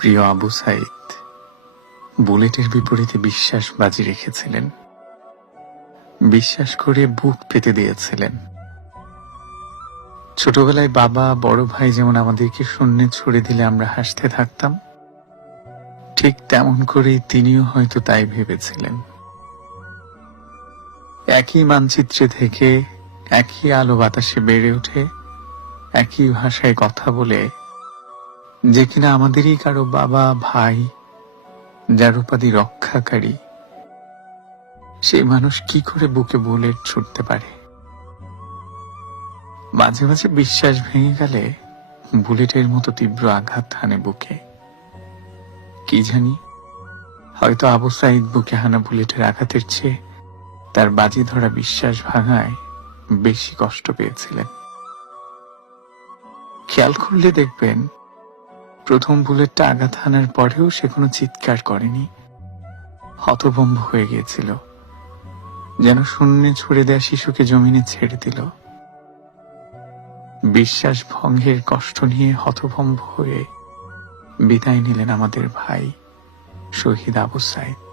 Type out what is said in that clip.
প্রিয় আবু সাইদ বুলেটের বিপরীতে বিশ্বাস বাজি রেখেছিলেন, বিশ্বাস করে বুক পেতে দিয়েছিলেন। ছোটবেলায় বাবা বড় ভাই যেমন আমাদেরকে শূন্যে ছুড়ে দিলে আমরা হাসতে থাকতাম, ঠিক তেমন করেই তিনিও হয়তো তাই ভেবেছিলেন। একই মানচিত্রে থেকে একই আলো বাতাসে বেড়ে ওঠে, একই ভাষায় কথা বলে যে কিনা আমাদেরই কারো বাবা ভাই, যার উপাধি রক্ষাকারী, সেই মানুষ কি করে বুকে বুলেট ছুটতে পারে? মাঝে মাঝে বিশ্বাস ভেঙে গেলে বুলেটের মতো তীব্র আঘাত হানে বুকে। কি জানি, হয়তো আবু সাইদ বুকে হানা বুলেটের আঘাতের চেয়ে তার বাজি ধরা বিশ্বাস ভাঙায় বেশি কষ্ট পেয়েছিলেন। খেয়াল করলে দেখবেন, প্রথম বুলেটটা আঘাত হানার পরেও সে কোনো চিৎকার করেনি, হতভম্ব হয়ে গিয়েছিল, যেন শূন্যে ছুড়ে দেয়া শিশুকে জমিনে ছেড়ে দিল। বিশ্বাস ভঙ্গের কষ্ট নিয়ে হতভম্ব হয়ে বিদায় নিলেন আমাদের ভাই শহীদ আবু সাইদ।